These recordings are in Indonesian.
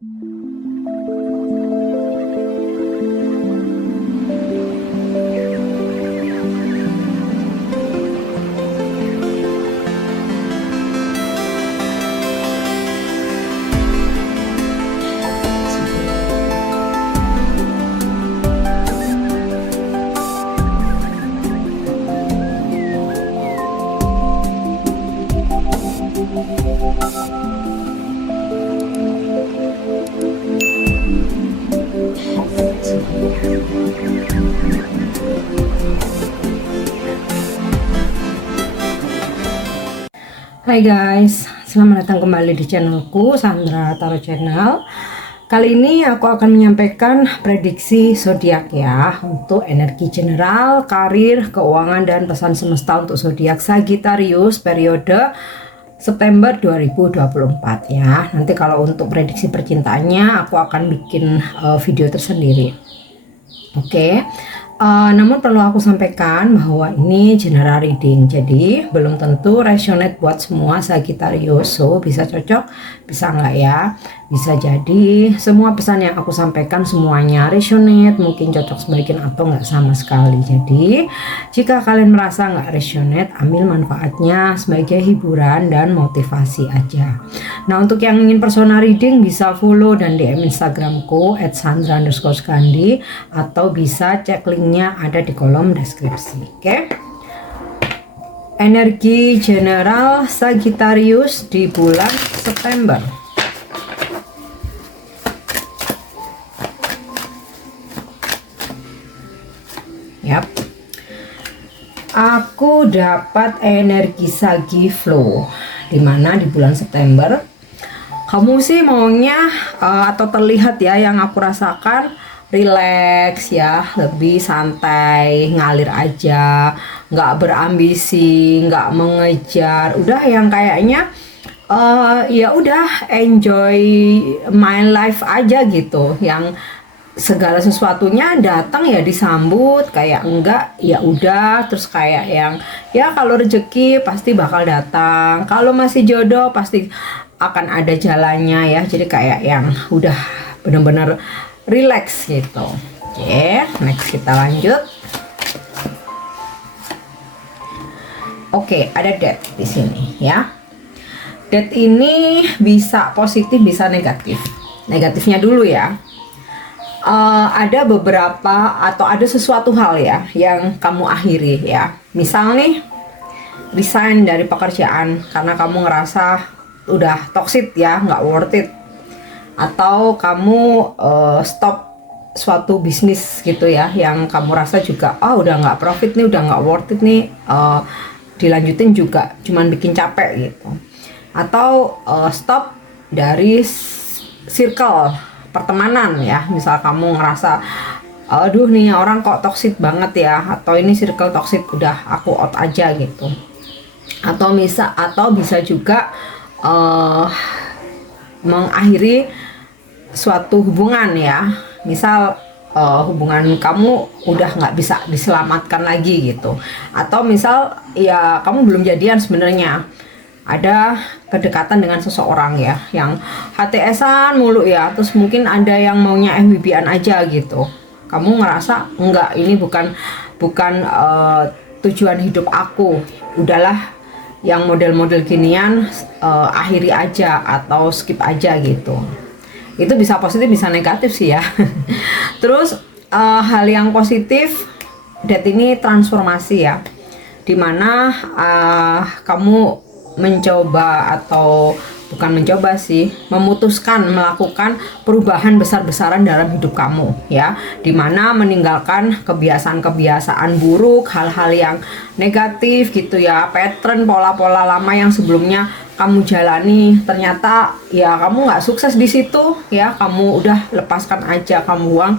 Hai guys, selamat datang kembali di channelku Sandra Tarot Channel. Kali ini aku akan menyampaikan prediksi zodiak ya, untuk energi general, karir, keuangan, dan pesan semesta untuk zodiak Sagittarius periode September 2024 ya. Nanti kalau untuk prediksi percintaannya aku akan bikin video tersendiri. Oke. Namun perlu aku sampaikan bahwa ini general reading, jadi belum tentu resonate buat semua Sagittarius. So bisa cocok, bisa enggak ya. Bisa jadi semua pesan yang aku sampaikan semuanya resonate, mungkin cocok sebagian atau enggak sama sekali. Jadi jika kalian merasa enggak resonate, ambil manfaatnya sebagai hiburan dan motivasi aja. Nah, untuk yang ingin personal reading bisa follow dan DM Instagramku @sandra_skandi, atau bisa cek linknya ada di kolom deskripsi. Oke. Energi general Sagittarius di bulan September. Yap. Aku dapat energi Sagi flow, dimana di bulan September kamu sih maunya atau terlihat ya, yang aku rasakan relax ya, lebih santai, ngalir aja, nggak berambisi, nggak mengejar, udah yang kayaknya ya udah enjoy my life aja gitu, yang segala sesuatunya datang ya disambut, kayak enggak ya udah, terus kayak yang ya kalau rezeki pasti bakal datang, kalau masih jodoh pasti akan ada jalannya ya, jadi kayak yang udah bener-bener relax gitu. Oke, next kita lanjut. Oke, ada date di sini ya. Date ini bisa positif, bisa negatif. Negatifnya dulu ya. Ada beberapa atau ada sesuatu hal ya yang kamu akhiri ya. Misal nih, resign dari pekerjaan karena kamu ngerasa udah toxic ya, nggak worth it. Atau kamu stop suatu bisnis gitu ya, yang kamu rasa juga udah nggak profit nih, udah nggak worth it nih, dilanjutin juga cuman bikin capek gitu. Atau stop dari circle pertemanan ya, misal kamu ngerasa aduh nih orang kok toxic banget ya, atau ini circle toxic, udah aku out aja gitu. Atau bisa juga mengakhiri suatu hubungan ya, misal hubungan kamu udah nggak bisa diselamatkan lagi gitu. Atau misal ya kamu belum jadian sebenarnya, ada kedekatan dengan seseorang ya, yang HTS-an mulu ya, terus mungkin ada yang maunya FWB-an aja gitu. Kamu ngerasa enggak, ini bukan tujuan hidup aku, udahlah yang model-model ginian akhiri aja atau skip aja gitu. Itu bisa positif, bisa negatif sih ya. Terus hal yang positif, date ini transformasi ya, dimana kamu mencoba, atau bukan mencoba sih, memutuskan melakukan perubahan besar-besaran dalam hidup kamu ya, dimana meninggalkan kebiasaan-kebiasaan buruk, hal-hal yang negatif gitu ya, pattern pola-pola lama yang sebelumnya kamu jalani, ternyata ya kamu nggak sukses di situ ya, kamu udah lepaskan aja, kamu buang,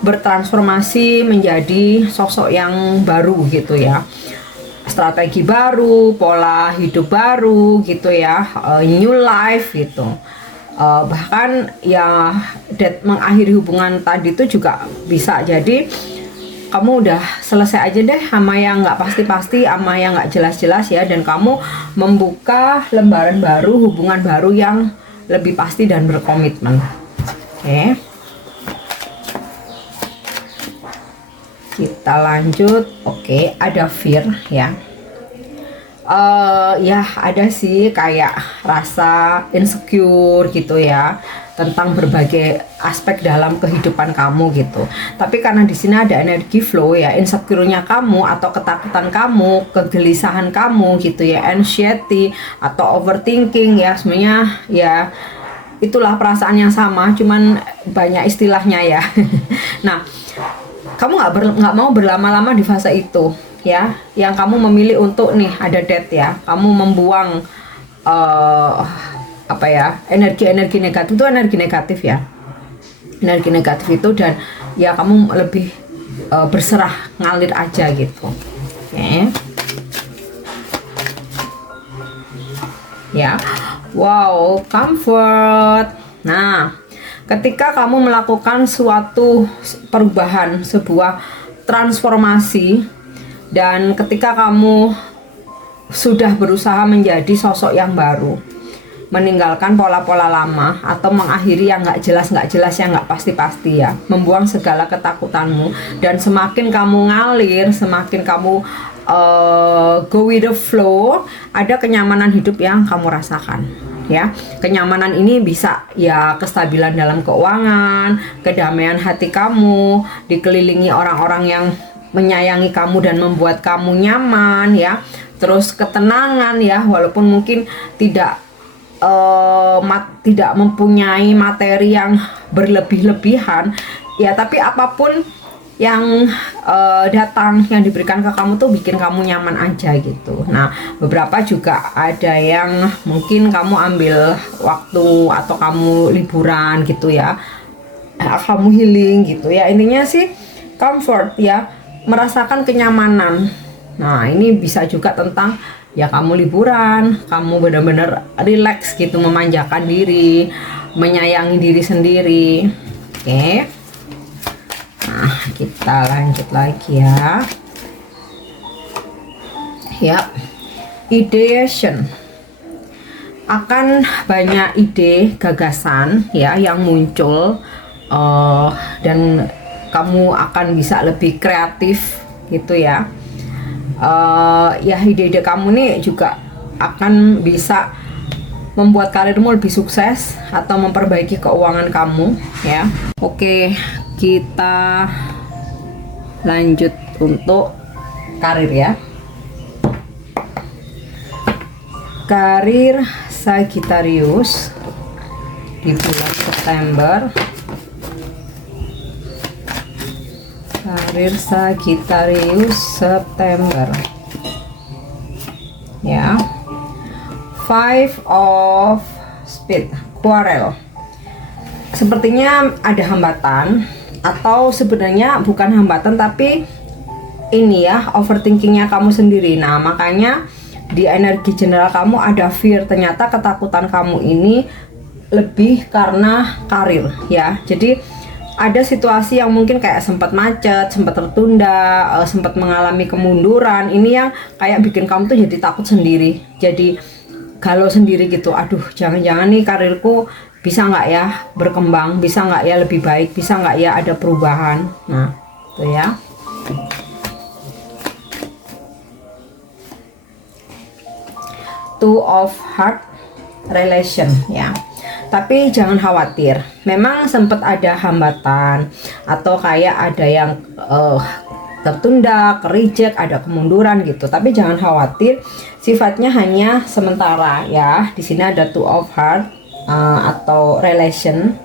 bertransformasi menjadi sosok yang baru gitu ya, strategi baru, pola hidup baru gitu ya, new life gitu. Bahkan ya mengakhiri hubungan tadi itu juga bisa jadi kamu udah selesai aja deh sama yang nggak pasti-pasti, sama yang nggak jelas-jelas ya, dan kamu membuka lembaran baru, hubungan baru yang lebih pasti dan berkomitmen. Oke. Kita lanjut. Oke, ada fear ya. Ya ada sih kayak rasa insecure gitu ya tentang berbagai aspek dalam kehidupan kamu gitu. Tapi karena di sini ada energi flow ya, insecure-nya kamu atau ketakutan kamu, kegelisahan kamu gitu ya, anxiety atau overthinking ya, sebenarnya ya itulah perasaan yang sama, cuman banyak istilahnya ya. Nah, kamu nggak mau berlama-lama di fase itu ya, yang kamu memilih untuk nih ada death ya, kamu membuang apa ya, energi negatif itu, energi negatif ya, energi negatif itu, dan ya kamu lebih berserah, ngalir aja gitu. Oke. Ya, wow, comfort. Nah, ketika kamu melakukan suatu perubahan, sebuah transformasi, dan ketika kamu sudah berusaha menjadi sosok yang baru, meninggalkan pola-pola lama atau mengakhiri yang nggak jelas, yang nggak pasti ya, membuang segala ketakutanmu, dan semakin kamu ngalir, semakin kamu go with the flow, ada kenyamanan hidup yang kamu rasakan ya. Kenyamanan ini bisa ya kestabilan dalam keuangan, kedamaian hati kamu, dikelilingi orang-orang yang menyayangi kamu dan membuat kamu nyaman ya, terus ketenangan ya, walaupun mungkin tidak tidak mempunyai materi yang berlebih-lebihan ya, tapi apapun yang datang, yang diberikan ke kamu tuh bikin kamu nyaman aja gitu. Nah, beberapa juga ada yang mungkin kamu ambil waktu atau kamu liburan gitu ya, kamu healing gitu ya, intinya sih comfort ya, merasakan kenyamanan. Nah, ini bisa juga tentang ya kamu liburan, kamu benar-benar relax gitu, memanjakan diri, menyayangi diri sendiri. Oke. Nah, kita lanjut lagi ya. Ya, ideation. Akan banyak ide, gagasan ya yang muncul, dan kamu akan bisa lebih kreatif gitu ya. Ya, ide-ide kamu nih juga akan bisa membuat karirmu lebih sukses atau memperbaiki keuangan kamu ya. Oke, kita lanjut untuk karir ya. Karir Sagittarius di bulan September. Karir Sagittarius September ya. Five of Spades, quarrel. Sepertinya ada hambatan, atau sebenarnya bukan hambatan tapi ini ya, overthinkingnya kamu sendiri. Nah, makanya di energi general kamu ada fear. Ternyata ketakutan kamu ini lebih karena karir ya. Jadi ada situasi yang mungkin kayak sempat macet, sempat tertunda, sempat mengalami kemunduran. Ini yang kayak bikin kamu tuh jadi takut sendiri, jadi galau sendiri gitu. Aduh, jangan-jangan nih karirku bisa nggak ya berkembang, bisa nggak ya lebih baik, bisa nggak ya ada perubahan. Nah, itu ya. Two of Heart, relation ya. Tapi jangan khawatir, memang sempat ada hambatan atau kayak ada yang tertunda, reject, ada kemunduran gitu. Tapi jangan khawatir, sifatnya hanya sementara ya. Di sini ada Two of Heart atau relation,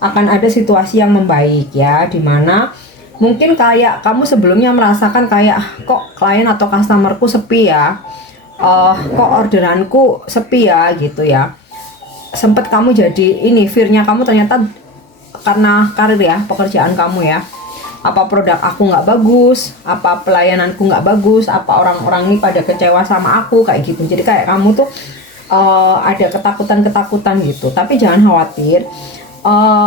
akan ada situasi yang membaik ya, dimana mungkin kayak kamu sebelumnya merasakan kayak kok klien atau customerku sepi ya, kok orderanku sepi ya gitu ya. Sempat kamu jadi ini, fear-nya kamu ternyata karena karir ya, pekerjaan kamu ya. Apa produk aku nggak bagus, apa pelayananku nggak bagus, apa orang-orang ini pada kecewa sama aku kayak gitu. Jadi kayak kamu tuh ada ketakutan gitu. Tapi jangan khawatir,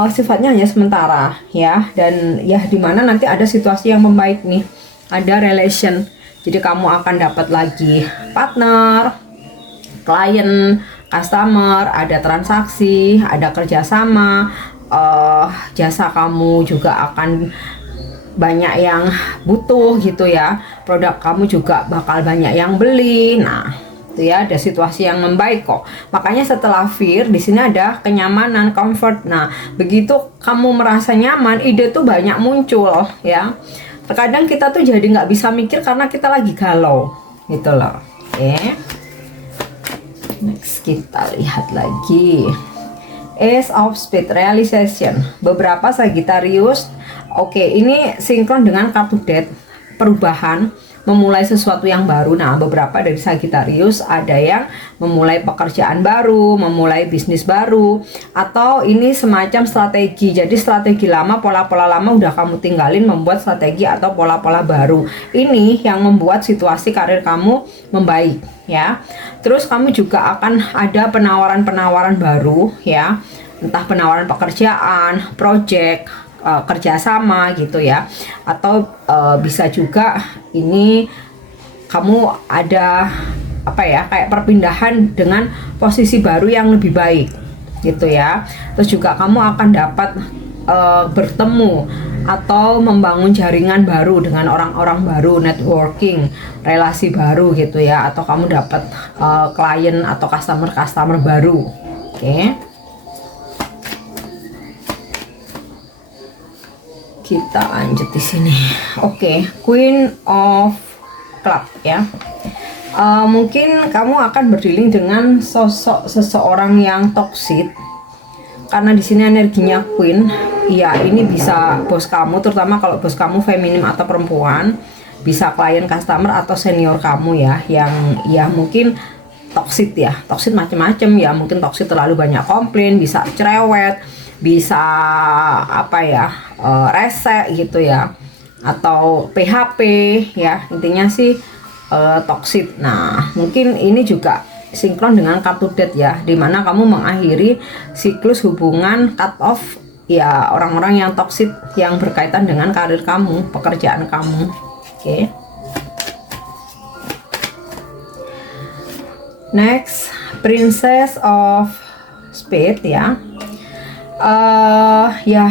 sifatnya hanya sementara ya. Dan ya dimana nanti ada situasi yang membaik nih, ada relation. Jadi kamu akan dapat lagi partner, klien, customer, ada transaksi, ada kerjasama, jasa kamu juga akan banyak yang butuh gitu ya, produk kamu juga bakal banyak yang beli. Nah itu ya, ada situasi yang membaik kok. Makanya setelah fear di sini ada kenyamanan, comfort. Nah begitu kamu merasa nyaman, ide tuh banyak muncul ya. Terkadang kita tuh jadi nggak bisa mikir karena kita lagi galau gitu loh. Oke, next kita lihat lagi Ace of Spades Realization. Beberapa Sagittarius, oke, ini sinkron dengan kartu Death, perubahan, memulai sesuatu yang baru. Nah beberapa dari Sagittarius ada yang memulai pekerjaan baru, memulai bisnis baru, atau ini semacam strategi. Jadi strategi lama, pola-pola lama udah kamu tinggalin, membuat strategi atau pola-pola baru. Ini yang membuat situasi karir kamu membaik ya. Terus kamu juga akan ada penawaran-penawaran baru ya, entah penawaran pekerjaan, project, kerjasama gitu ya, atau bisa juga ini kamu ada apa ya, kayak perpindahan dengan posisi baru yang lebih baik gitu ya. Terus juga kamu akan dapat bertemu atau membangun jaringan baru dengan orang-orang baru, networking, relasi baru gitu ya, atau kamu dapat klien atau customer baru. Oke. Kita lanjut di sini. Oke, Queen of Club ya. Mungkin kamu akan berdealing dengan sosok seseorang yang toksik, karena di sini energinya Queen. Iya, ini bisa bos kamu, terutama kalau bos kamu feminim atau perempuan, bisa klien, customer, atau senior kamu ya, yang ya mungkin toksik ya, toksik macam-macam ya. Mungkin toksik terlalu banyak komplain, bisa cerewet, bisa apa ya, rese gitu ya, atau PHP ya, intinya sih toksik. Nah mungkin ini juga sinkron dengan kartu Death ya, dimana kamu mengakhiri siklus hubungan cut off ya, orang-orang yang toksik yang berkaitan dengan karir kamu, pekerjaan kamu. Oke. Next, Princess of Spades ya. Ya,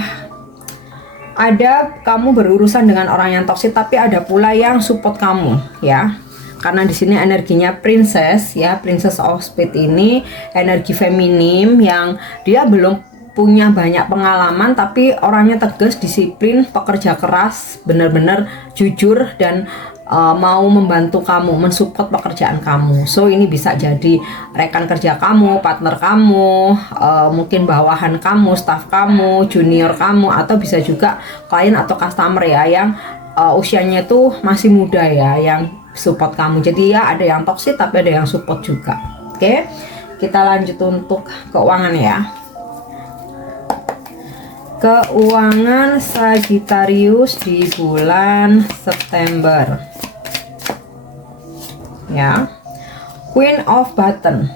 ada kamu berurusan dengan orang yang toksik, tapi ada pula yang support kamu ya. Karena di sini energinya princess ya, Princess of Spades ini energi feminim yang dia belum punya banyak pengalaman, tapi orangnya tegas, disiplin, pekerja keras, benar-benar jujur, dan mau membantu kamu, mensupport pekerjaan kamu. So ini bisa jadi rekan kerja kamu, partner kamu, mungkin bawahan kamu, staff kamu, junior kamu, atau bisa juga klien atau customer ya, yang usianya tuh masih muda ya, yang support kamu. Jadi ya ada yang toksik tapi ada yang support juga. Oke, kita lanjut untuk keuangan ya. Keuangan Sagittarius di bulan September ya. Queen of Button,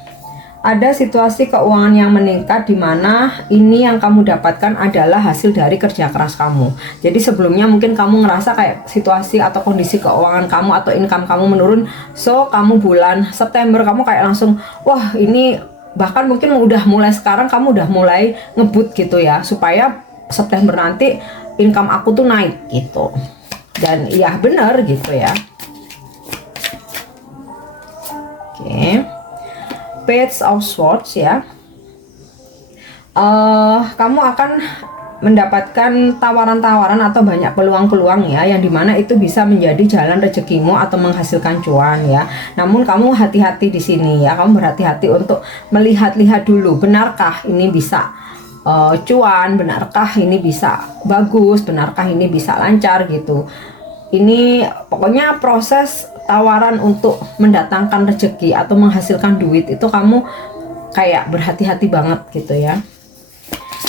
ada situasi keuangan yang meningkat, di mana ini yang kamu dapatkan adalah hasil dari kerja keras kamu. Jadi sebelumnya mungkin kamu ngerasa kayak situasi atau kondisi keuangan kamu atau income kamu menurun, so kamu bulan September kamu kayak langsung wah ini, bahkan mungkin udah mulai sekarang kamu udah mulai ngebut gitu ya, supaya September nanti income aku tuh naik gitu. Dan iya bener gitu ya. Oke. Page of Swords ya. Kamu akan mendapatkan tawaran-tawaran atau banyak peluang-peluang ya, yang dimana itu bisa menjadi jalan rezekimu atau menghasilkan cuan ya. Namun kamu hati-hati di sini ya, kamu berhati-hati untuk melihat-lihat dulu, benarkah ini bisa cuan, benarkah ini bisa bagus, benarkah ini bisa lancar gitu. Ini pokoknya proses tawaran untuk mendatangkan rezeki atau menghasilkan duit itu kamu kayak berhati-hati banget gitu ya.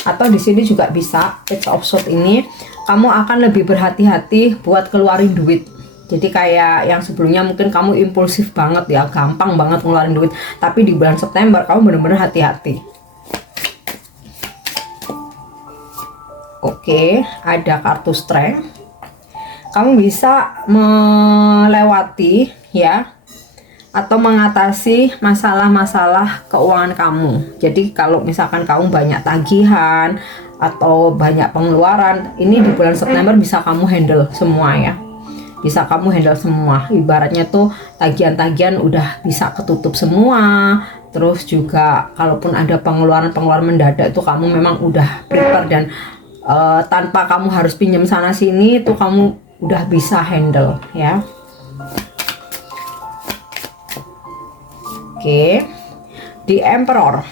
Atau di sini juga bisa Page of Swords ini kamu akan lebih berhati-hati buat keluarin duit. Jadi kayak yang sebelumnya mungkin kamu impulsif banget ya, gampang banget ngeluarin duit, tapi di bulan September kamu benar-benar hati-hati. Oke, ada kartu Strength. Kamu bisa melewati ya, atau mengatasi masalah-masalah keuangan kamu. Jadi kalau misalkan kamu banyak tagihan atau banyak pengeluaran, ini di bulan September bisa kamu handle semua ya. Bisa kamu handle semua. Ibaratnya tuh tagihan-tagihan udah bisa ketutup semua. Terus juga kalaupun ada pengeluaran-pengeluaran mendadak itu kamu memang udah prepare dan tanpa kamu harus pinjam sana sini itu kamu udah bisa handle ya. Oke. Di Emperor.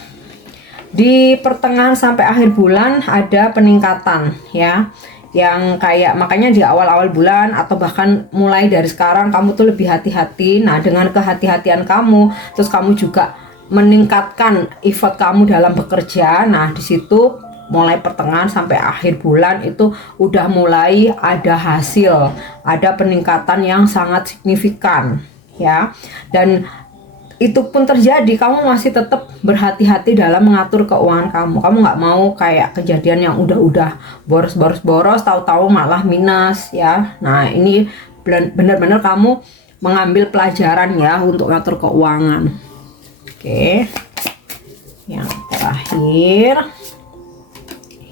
Di pertengahan sampai akhir bulan ada peningkatan ya. Yang kayak makanya di awal-awal bulan atau bahkan mulai dari sekarang kamu tuh lebih hati-hati. Nah, dengan kehati-hatian kamu, terus kamu juga meningkatkan effort kamu dalam bekerja. Nah, di situ mulai pertengahan sampai akhir bulan itu udah mulai ada hasil, ada peningkatan yang sangat signifikan ya. Dan itu pun terjadi, kamu masih tetap berhati-hati dalam mengatur keuangan kamu. Kamu nggak mau kayak kejadian yang udah boros, tahu-tahu malah minus ya. Nah, ini benar-benar kamu mengambil pelajaran ya untuk ngatur keuangan. Oke. Yang terakhir.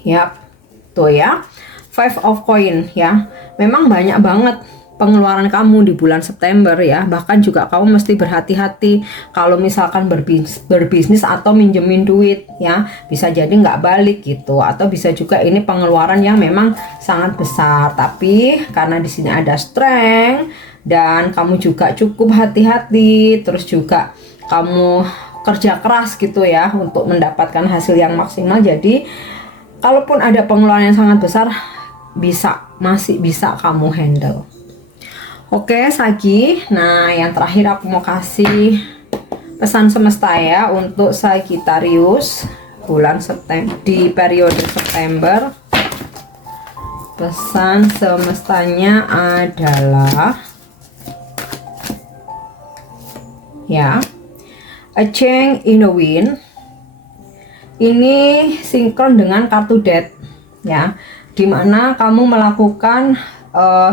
Yap. Tuh ya. Five of Coin ya. Memang banyak banget pengeluaran kamu di bulan September ya. Bahkan juga kamu mesti berhati-hati kalau misalkan berbisnis atau minjemin duit ya, bisa jadi nggak balik gitu, atau bisa juga ini pengeluaran yang memang sangat besar. Tapi karena di sini ada strength dan kamu juga cukup hati-hati, terus juga kamu kerja keras gitu ya untuk mendapatkan hasil yang maksimal. Jadi kalaupun ada pengeluaran yang sangat besar, masih bisa kamu handle. Oke, Sagi. Nah, yang terakhir aku mau kasih pesan semesta ya untuk Sagittarius bulan September, di periode September. Pesan semestanya adalah ya, a change in the wind. Ini sinkron dengan kartu Death ya, dimana kamu melakukan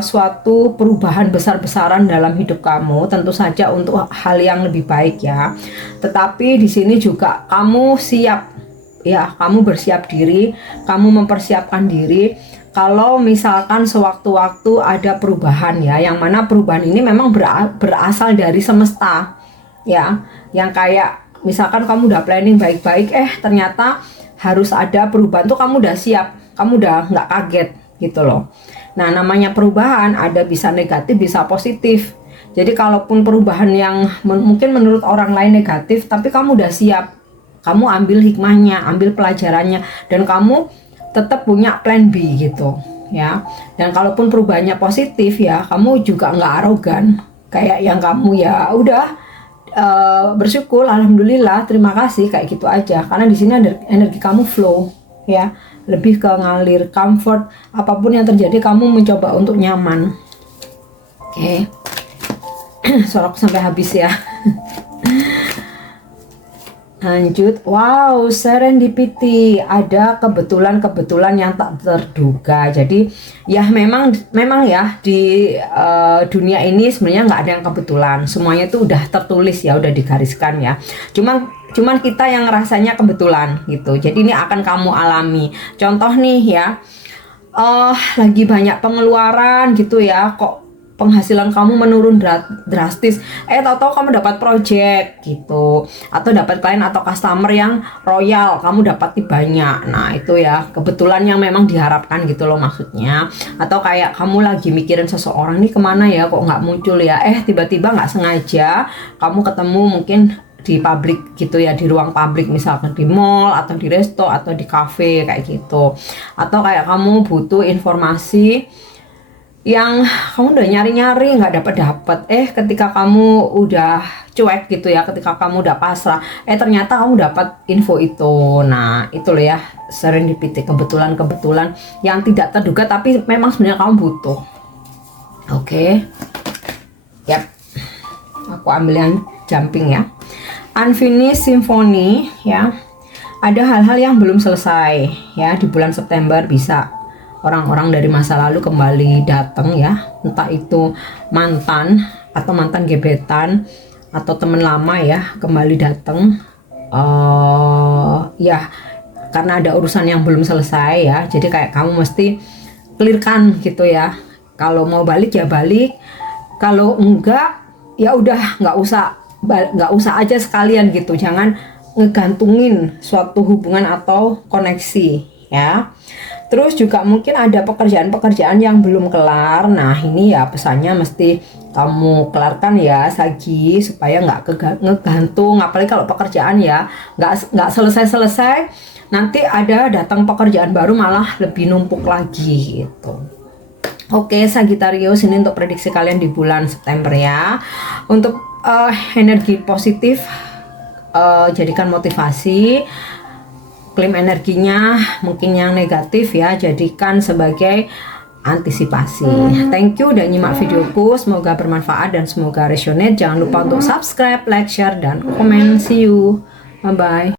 suatu perubahan besar-besaran dalam hidup kamu, tentu saja untuk hal yang lebih baik ya. Tetapi di sini juga kamu siap ya, kamu bersiap diri, kamu mempersiapkan diri kalau misalkan sewaktu-waktu ada perubahan ya, yang mana perubahan ini memang berasal dari semesta ya, yang kayak misalkan kamu udah planning baik-baik, ternyata harus ada perubahan tuh kamu udah siap, kamu udah nggak kaget gitu loh. Nah, namanya perubahan ada bisa negatif, bisa positif. Jadi kalaupun perubahan yang mungkin menurut orang lain negatif, tapi kamu udah siap, kamu ambil hikmahnya, ambil pelajarannya, dan kamu tetap punya plan B gitu ya. Dan kalaupun perubahannya positif ya, kamu juga nggak arogan kayak yang kamu ya udah bersyukur, alhamdulillah, terima kasih, kayak gitu aja. Karena di sini ada energi kamu flow ya, lebih ke ngalir, comfort, apapun yang terjadi kamu mencoba untuk nyaman. Oke. Suaraku sampai habis ya. Lanjut. Wow, serendipity, ada kebetulan-kebetulan yang tak terduga. Jadi ya memang ya di dunia ini sebenarnya nggak ada yang kebetulan, semuanya itu udah tertulis ya, udah digariskan ya. Cuman kita yang rasanya kebetulan gitu. Jadi ini akan kamu alami. Contoh nih ya, lagi banyak pengeluaran gitu ya, kok penghasilan kamu menurun drastis, tahu-tahu kamu dapat project gitu, atau dapat klien atau customer yang royal, kamu dapat banyak. Nah, itu ya kebetulan yang memang diharapkan gitu loh maksudnya. Atau kayak kamu lagi mikirin seseorang nih, kemana ya kok nggak muncul ya, tiba-tiba nggak sengaja kamu ketemu mungkin di publik gitu ya, di ruang publik, misalkan di mall atau di resto atau di cafe kayak gitu. Atau kayak kamu butuh informasi yang kamu udah nyari-nyari nggak dapet, ketika kamu udah cuek gitu ya, ketika kamu udah pasrah, ternyata kamu dapat info itu. Nah, itu loh ya serendipity, kebetulan yang tidak terduga tapi memang sebenarnya kamu butuh. Oke. Yap, aku ambil yang jumping ya. Unfinished Symphony ya, ada hal-hal yang belum selesai ya di bulan September. Bisa orang-orang dari masa lalu kembali datang ya, entah itu mantan atau mantan gebetan atau teman lama ya, kembali datang. Ya karena ada urusan yang belum selesai ya. Jadi kayak kamu mesti clearkan gitu ya. Kalau mau balik ya balik, kalau enggak ya udah nggak usah aja sekalian gitu. Jangan ngegantungin suatu hubungan atau koneksi ya. Terus juga mungkin ada pekerjaan-pekerjaan yang belum kelar. Nah ini ya pesannya mesti kamu kelarkan ya Sagi, supaya nggak ngegantung. Apalagi kalau pekerjaan ya nggak selesai-selesai, nanti ada datang pekerjaan baru malah lebih numpuk lagi gitu. Oke Sagittarius, ini untuk prediksi kalian di bulan September ya. Untuk energi positif, jadikan motivasi. Klaim energinya. Mungkin yang negatif ya jadikan sebagai antisipasi. Thank you udah nyimak videoku, semoga bermanfaat dan semoga resonate. Jangan lupa untuk subscribe, like, share, dan komen. See you, bye bye.